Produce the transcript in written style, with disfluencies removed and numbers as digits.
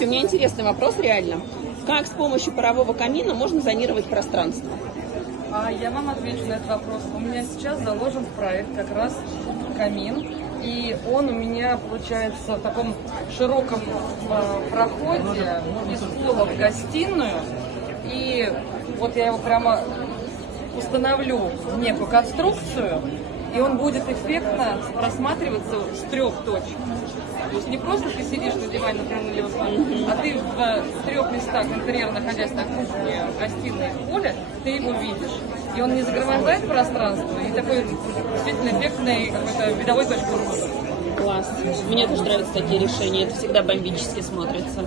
У меня интересный вопрос реально. Как с помощью парового камина можно зонировать пространство? Я вам отвечу на этот вопрос. У меня сейчас заложен в проект как раз камин. И он у меня получается в таком широком проходе из пола в гостиную. И вот я его прямо установлю в некую конструкцию, и он будет эффектно просматриваться с 3 точек. То есть не просто ты сидишь на диване, например, на левом стороне, а ты в 3 местах интерьерно-хозяйственной кухне, в гостиной, в поле, ты его видишь. И он не загромождает пространство, и такой действительно эффектный какой-то видовой точкой входа. Класс. Мне тоже нравятся такие решения. Это всегда бомбически смотрится.